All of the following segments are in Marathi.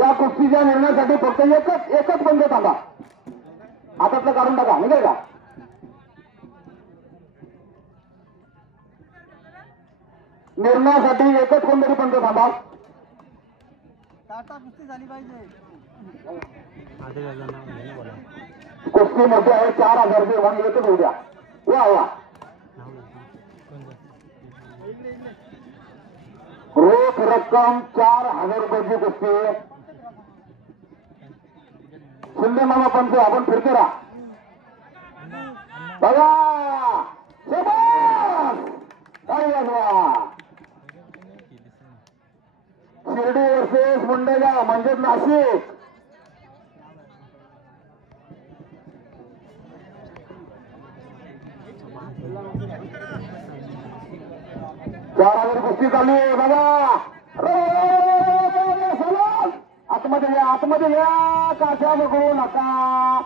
या कुस्तीच्या निर्णयासाठी फक्त एकच बंद थांबा. हातातलं काढून टाका. निघेल का? निर्णयासाठी एकच कोणतरी बंद थांबा. कुस्ती झाली पाहिजे. कुस्ती मध्ये आहे 4,000 रुपये वन एकच होऊ द्या. वा वा. रोख रक्कम 4,000 रुपयाची कुस्ती. शिंदे मामा पंच आपण फिरते राहा. बघा शिर्डी वर्सेस मुंडेगाव म्हणजेच नाशिक. 4,000 कुस्ती चालू आहे. बघा आतमध्ये या, आतमध्ये या. काठ्या बघू नका.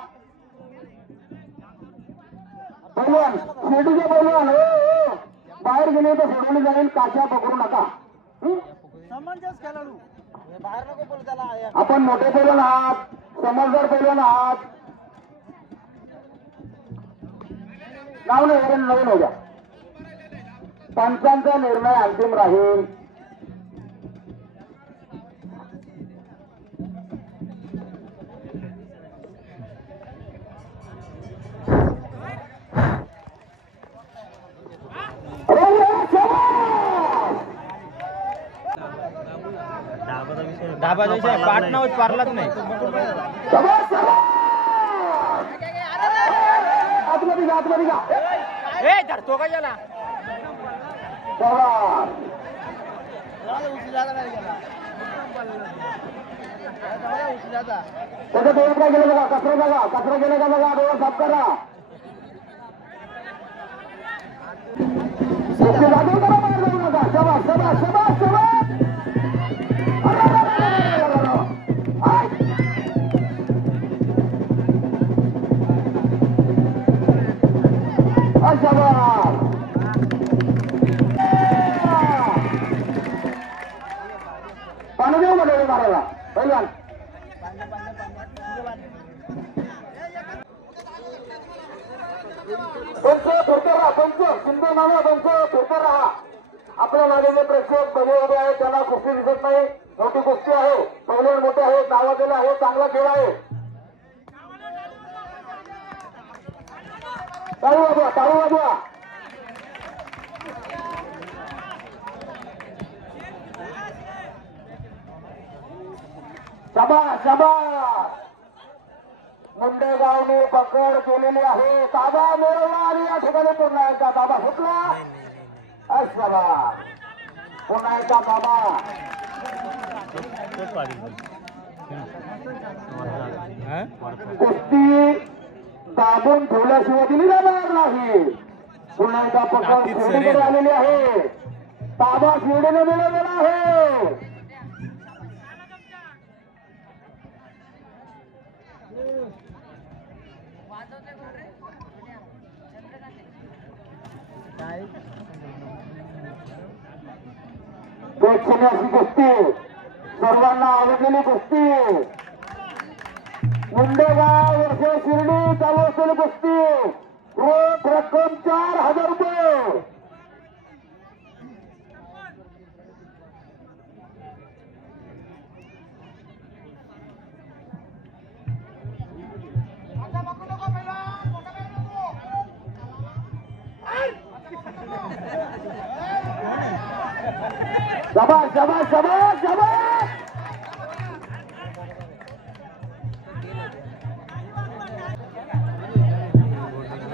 पैलवान शिर्डीचे पैलवान बाहेर गेले तर सोडवली जाईल. काठ्या पकडू नका. समंजस खेळाडू बाहेर नको बोल त्याला. आपण मोठे पैलवान आहात, समजदार पैलवान आहात. नाव नाही नवीन हो द्या. पंचांचा निर्णय अंतिम राहील. डाबा विषय पाटणा पारलाच नाही. आतमध्ये जा, आतमध्ये जा. धरतो का याला. त्याचं डोळ्यात काय गेलं बघा. कचरा बघा, कचरा गेलं का बघा. डोळा साफ करा. जादू करा. बाहेर जाऊ नका. शबास शबास शबास शबास. पाणी देऊ का डोळे मारायला पहिल्यान. पंच फिरते राहा. पंच शिंदे मामा पंच फिरते राहा. आपल्या मागे जे प्रेक्षक बघे उभे आहेत त्यांना कुस्ती दिसत नाही. मोठी कुस्ती आहे. पहिल्यान मोठे आहेत. नावाजलेला आहे. चांगला खेळ आहे. टाळू वाजवा, टाळू वाजवा. शाबास शाबास. मुंडेगावने पकड केलेली आहे. ताबा मिळवला आणि या ठिकाणी पुन्हा एकदा ताबा सुटला. शाबास. पुन्हा एकदा ताबा. कुस्ती दाबून ठेवल्याशिवाय दिली जाणार नाही. पुन्हा एकदा पकड शिर्डीकडे आलेली आहे. ताबा शिर्डीने मिळवलेला आहे. प्रेक्षणीय अशी कुस्ती, सर्वांना आवडलेली कुस्ती. मुंडेगाव वर्सेस शिर्डी चालू असलेली कुस्ती. रोख रक्कम 4,000 रुपये. शाबास शाबास शाबास शाबास.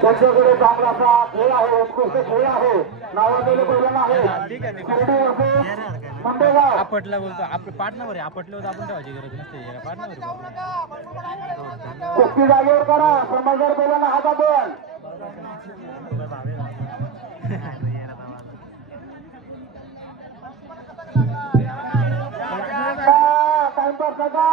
त्यांच्याकडे चांगला खेळ आहे. उत्कृष्ट खेळ आहे. नावाजलेले पैलवान आहे. मुंडेगाव आपटला बोलतो. आपलं पाटणावर आहे. आपटलं होतं आपण ठेवायची गरज नसते. पाटणावर कुस्ती जागेवर करा. समजदार पैलवान हात आपण. टाइमपास नका.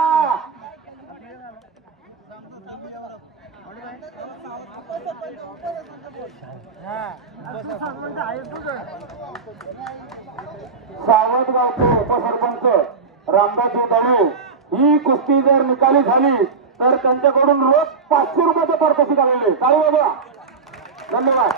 सावंतगावचे उपसरपंच रामदास दळू ही कुस्ती जर निकाली झाली तर त्यांच्याकडून रोज 500 रुपयाचे पारितोषिक आलेले. टाळी वाजवा. धन्यवाद.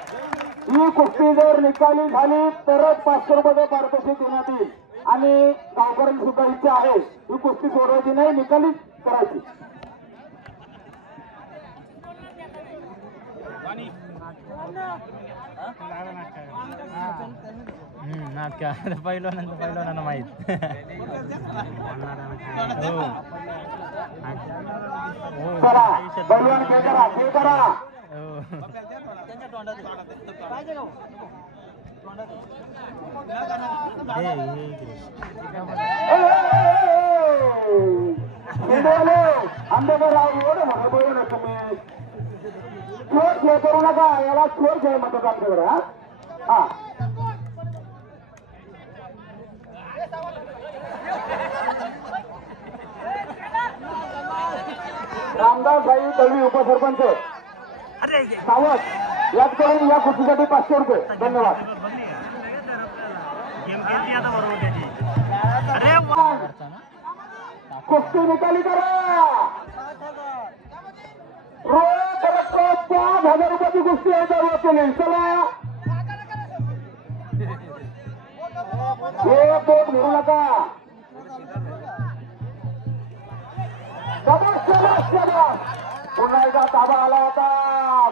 ही कुस्ती जर निकाली झाली तरच 500 रुपयाचे पारितोषिक देण्यात येईल. आणि गावकऱ्यांची सुद्धा इच्छा आहे ही कुस्ती सोडवायची नाही, निकाली करायची. नाटका पहिलवानांना माहित. चला बलवान खेळ करा, खेळ करा. आंबेकर राव एवढं म्हणलं बोलू नका तुम्ही. चोर खेळ करू नका, याला चोर खेळ म्हणतात आमच्याकडे. हा रामदास भाई दळवी उपसरपंच सावत यात करून या कुस्तीसाठी 500 रुपये. धन्यवाद. कुस्ती निकाली करा. रोज 5,000 रुपयाची कुस्ती आहे दररोज. चला हे पोट भरू नका. पुन्हा एकदा ताबा आला होता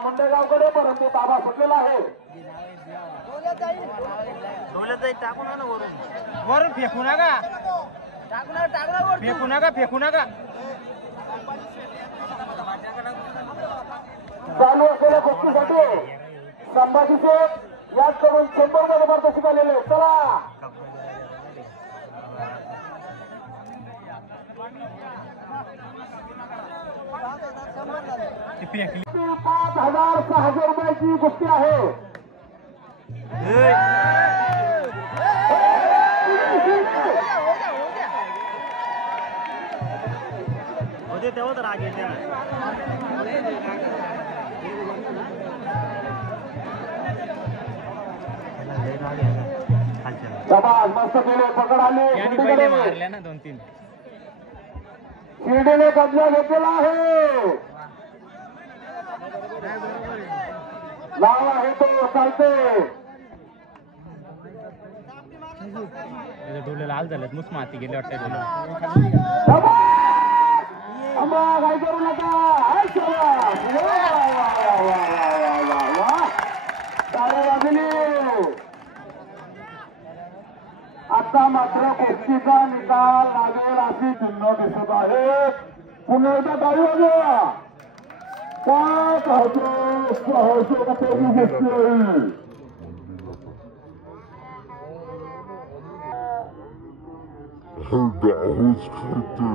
मुंडेगावकडे, परंतु ताबा सुटलेला आहे. वरून फेकू नका, फेकू नका, फेकू नका. चालू असलेल्या कुस्तीसाठी संभाजी शेठ याचकडून 100 रुपये पारितोषिक आलेले. चला 5,600 रुपयाची कुस्ती आहे. तेव्हा तर राग येते. मस्त केले, पकड आले. मारल्या ना 2-3. शिर्डीने कब्जा घेतलेला आहे. नाव आहे तो चालते. डोले लाल झालेत, मुस माती गेले वाटतं. काय करू नका. आता मात्र कुस्तीचा निकाल लागेल अशी चिन्ह दिसत आहे. पुन्हा एकदा गाडी वाजवा. 5,600 रुपयाची कुस्ती आहे. That was creepy.